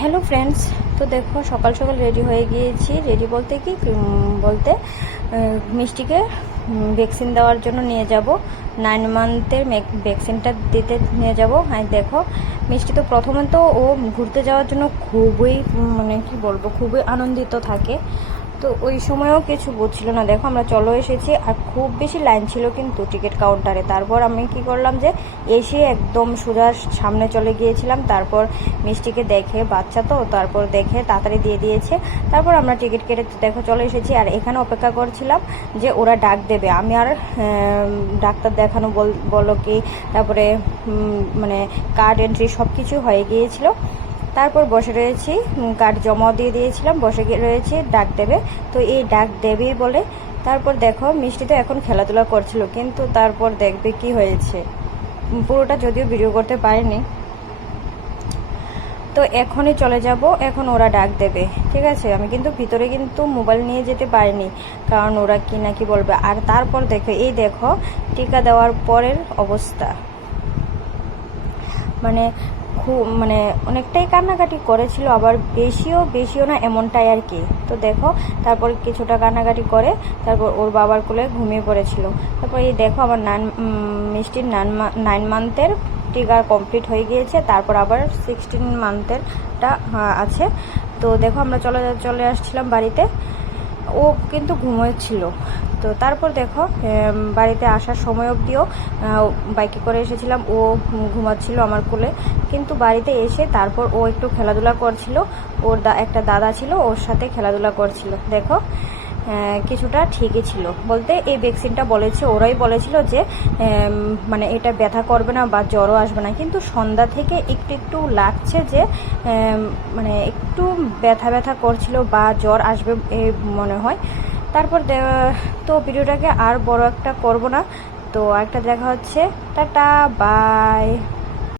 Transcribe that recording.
Hello friends, তো দেখো সকাল সকাল রেডি হয়ে গিয়েছি। রেডি বলতে কি বলতে মিষ্টিকে ভ্যাকসিন দেওয়ার জন্য নিয়ে যাব। 9 মান্থের ভ্যাকসিনটা দিতে নিয়ে যাব। হ্যাঁ দেখো, মিষ্টি তো প্রথমে তো ও ঘুরতে যাওয়ার জন্য খুবই মানে কি বলবো, খুবই আনন্দিত থাকে। তো ওই সময়ও কিছু বুঝছিল না। দেখো আমরা চলে এসেছি, আর খুব বেশি লাইন ছিল কিন্তু টিকিট কাউন্টারে। তারপর আমি কি করলাম যে এসে একদম সোজা সামনে চলে গিয়েছিলাম। তারপর মিষ্টিকে দেখে, বাচ্চা তো, তারপর দেখে তাড়াতাড়ি দিয়ে দিয়েছে। তারপর আমরা টিকিট কেটে দেখো চলে এসেছি, আর এখানে অপেক্ষা করছিলাম যে ওরা ডাক দেবে। আমি আর ডাক্তার দেখানো বলো কি, তারপরে মানে কার্ড এন্ট্রি সব কিছু হয়ে গিয়েছিল। তারপর বসে রয়েছি, কার্ড জমা দিয়ে দিয়েছিলাম, বসে রয়েছি ডাক দেবে। তো এই ডাক দেবেই বলে। তারপর দেখো মিষ্টি তো এখন খেলাধুলা করছিল, কিন্তু তারপর দেখবে কি হয়েছে। পুরোটা যদিও ভিডিও করতে পারিনি। তো এখনই চলে যাব, এখন ওরা ডাক দেবে, ঠিক আছে। আমি কিন্তু ভিতরে কিন্তু মোবাইল নিয়ে যেতে পারিনি, কারণ ওরা কি না কি বলবে। আর তারপর দেখো, এই দেখো টিকা দেওয়ার পরের অবস্থা, মানে খুব মানে অনেকটাই কান্নাকাটি করেছিল, আবার বেশিও না, এমনটাই আর কি। তো দেখো তারপর কিছুটা কান্নাকাটি করে তারপর ওর বাবার কোলে ঘুমিয়ে পড়েছিল। তারপর এই দেখো আমার মিষ্টির 9 মান্থের টিকা কমপ্লিট হয়ে গিয়েছে। তারপর আবার 16 মান্থেরটা আছে। তো দেখো আমরা চলে আসছিলাম বাড়িতে, ও কিন্তু ঘুমোচ্ছিল। তো তারপর দেখো বাড়িতে আসার সময় অবধিও বাইকে করে এসেছিলাম, ও ঘুমাচ্ছিল আমার কোলে। কিন্তু বাড়িতে এসে তারপর ও একটু খেলাধুলা করছিল, ওর একটা দাদা ছিল, ওর সাথে খেলাধুলা করছিল। দেখো কিছুটা ঠিকই ছিল বলতে, এই ভ্যাকসিনটা বলেছে, ওরাই বলেছিল যে মানে এটা ব্যথা করবে না বা জ্বরও আসবে না। কিন্তু সন্ধ্যা থেকে একটু লাগছে যে মানে একটু ব্যথা ব্যথা করছিল বা জ্বর আসবে মনে হয়। তারপর তো ভিডিওটাকে আর বড় একটা করব না। তো একটা দেখা হচ্ছে, টাটা বাই।